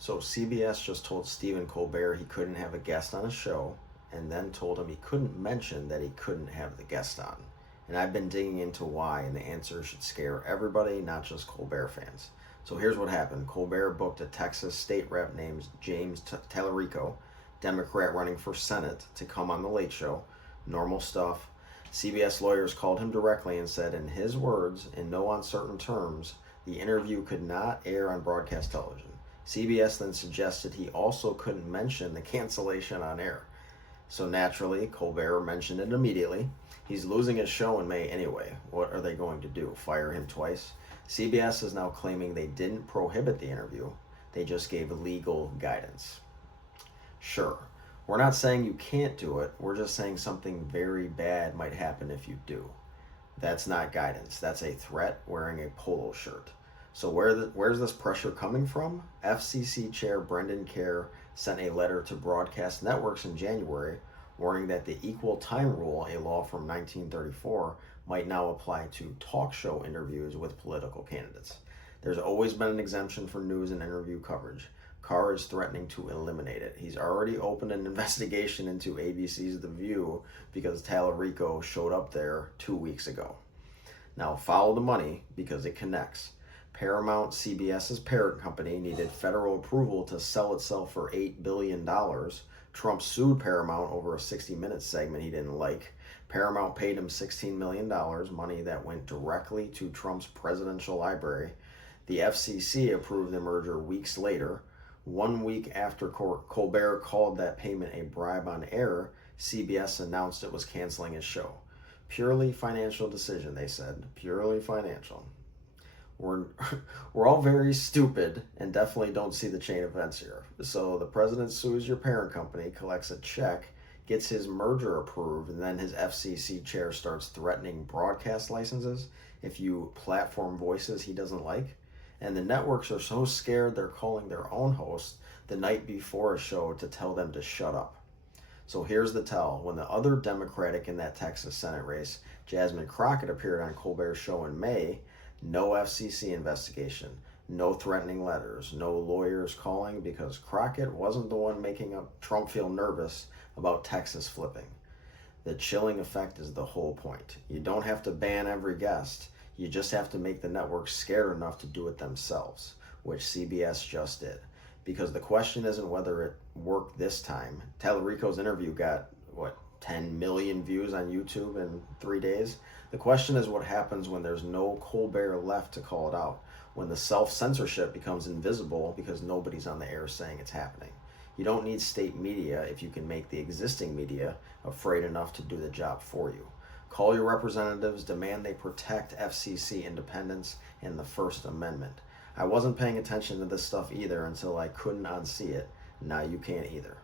So CBS just told Stephen Colbert he couldn't have a guest on his show, and then told him he couldn't mention that he couldn't have the guest on. And I've been digging into why, and the answer should scare everybody, not just Colbert fans. So here's what happened. Colbert booked a Texas state rep named James Talarico, Democrat running for Senate, to come on The Late Show. Normal stuff. CBS lawyers called him directly and said, in his words, in no uncertain terms, the interview could not air on broadcast television. CBS then suggested he also couldn't mention the cancellation on air. So naturally, Colbert mentioned it immediately. He's losing his show in May anyway. What are they going to do? Fire him twice? CBS is now claiming they didn't prohibit the interview. They just gave legal guidance. Sure, we're not saying you can't do it. We're just saying something very bad might happen if you do. That's not guidance. That's a threat wearing a polo shirt. So where's this pressure coming from? FCC Chair Brendan Carr sent a letter to broadcast networks in January warning that the equal time rule, a law from 1934, might now apply to talk show interviews with political candidates. There's always been an exemption for news and interview coverage. Carr is threatening to eliminate it. He's already opened an investigation into ABC's The View because Talarico showed up there 2 weeks ago. Now follow the money because it connects. Paramount, CBS's parent company, needed federal approval to sell itself for $8 billion. Trump sued Paramount over a 60-minute segment he didn't like. Paramount paid him $16 million, money that went directly to Trump's presidential library. The FCC approved the merger weeks later. 1 week after Colbert called that payment a bribe on air, CBS announced it was canceling his show. Purely financial decision, they said. Purely financial. We're all very stupid and definitely don't see the chain of events here. So the president sues your parent company, collects a check, gets his merger approved, and then his FCC chair starts threatening broadcast licenses if you platform voices he doesn't like. And the networks are so scared they're calling their own host the night before a show to tell them to shut up. So here's the tell. When the other Democratic in that Texas Senate race, Jasmine Crockett, appeared on Colbert's show in May, no FCC investigation, no threatening letters, no lawyers calling, because Crockett wasn't the one making Trump feel nervous about Texas flipping. The chilling effect is the whole point. You don't have to ban every guest. You just have to make the network scared enough to do it themselves, which CBS just did. Because the question isn't whether it worked this time. Talarico's interview got, 10 million views on YouTube in 3 days? The question is what happens when there's no Colbert left to call it out, when the self-censorship becomes invisible because nobody's on the air saying it's happening. You don't need state media if you can make the existing media afraid enough to do the job for you. Call your representatives, demand they protect FCC independence and the First Amendment. I wasn't paying attention to this stuff either until I couldn't unsee it. Now you can't either.